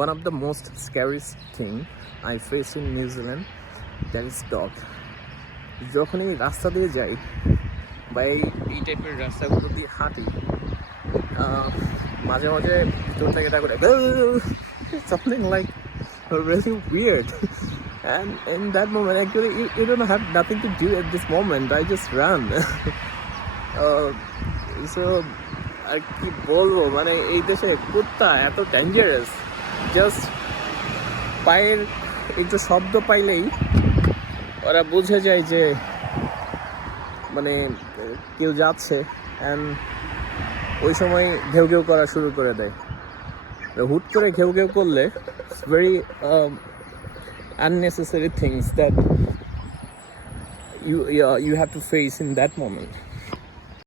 one of the most scariest thing I faced in New Zealand, that is dog. যখনই রাস্তা দিয়ে যাই বা এই টাইপের রাস্তাগুলো দিয়ে হাঁটি, মাঝে মাঝে ভিতর থেকে এটা করে something like really weird. And in that moment, actually, you don't have nothing to do at this moment. I just run. So আর কি বলবো, মানে এই দেশে কুত্তা এত ডেঞ্জারাস, জাস্ট পায়ের একটু শব্দ পাইলেই ওরা বুঝে যায় যে মানে কেউ যাচ্ছে, অ্যান্ড ওই সময় ঘেউ ঘেউ করা শুরু করে দেয়। হুট করে ঘেউ ঘেউ করলে it's very unnecessary things that you have to face in that moment.